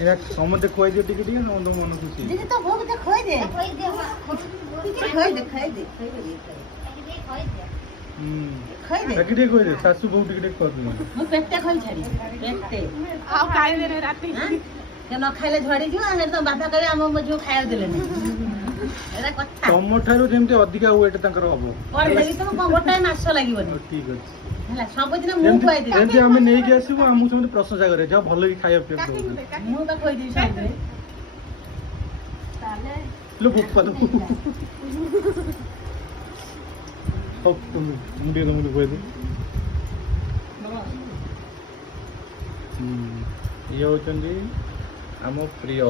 এরা সমতে খোয়াই দিয়ে টিকে টিকে সমন্ত মন খুশি দিদি তো ভোগ দে খোয়াই দে খোয়াই দে খোয়াই দে টিকে খোয়াই দে শাশু বউ টিকে টিকে খোয়াবি ମୁଁ ପେଟେ ଖୋଇ ଛାଡି ପେଟେ ଆଉ ଖାଇଦେଲେ ରାତି ସେ ନ ଖାଇଲେ ଝଡିଯିବ ହେଲେ ତ ବାଧା କରି ଆମ ଝିଅ ଖାଇବାକୁ ଦେଲେନି ଏଟା କଥା ତମଠାରୁ ଯେମିତି ଅଧିକା ୱେଟ୍ ତାଙ୍କର ହବ କରିଦେବି ତ କଣ ଗୋଟାଏ ମାସ ଲାଗିବନି ହଉ, ଠିକ ଅଛି ହେଲା ସବୁଦିନ ମୁଁ ଖୁଆଇଦେବି ଯେମିତି ଆମେ ନେଇକି ଆସିବୁ ଆମକୁ ସେମିତି ପ୍ରଶଂସା କରିବା ଯାହା ଭଲ କି ଖାଇବା ପିଇବା କାଟିକି ଦଉଛୁ ଦେ କାଟି ମୁଁ ବା ଖୁଆଇଦେବି ସବୁବେଳେ ତାହେଲେ लो भूख दो अब तुम मुझे तो मुझे कोई दे ये होचंदी आम प्रिय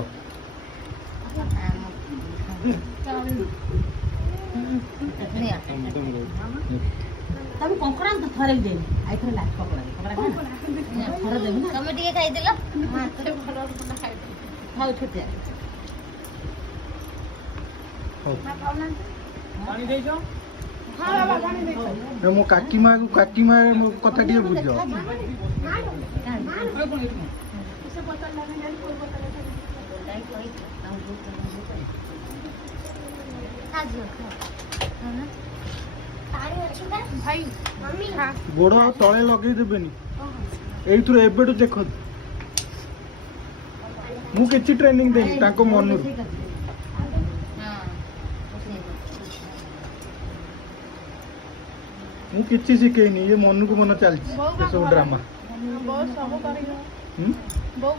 ତମେ କଙ୍କଡ଼ା ତ ଥରେ ବି ଦେଇନି ଆଇଥର ଲାଷ୍ଟ କଙ୍କଡ଼ା ଥରେ ଦେବି ନା ତମେ ଟିକେ ଖାଇଦେଲ ହଉ ଛୋଟିଆ मो काकी माँ कथा टे बुझ ଭାଇ ଖା गोड़ तले लगे देबेनी एइथुर एबेटु देख मु किछि ट्रेनिंग देनी ताको मनु मु किछि शिखेनी ये मनु को मन चलछि सब ड्रामा ବହୁତ ସବୁ କରିବ हम्म ବହୁତ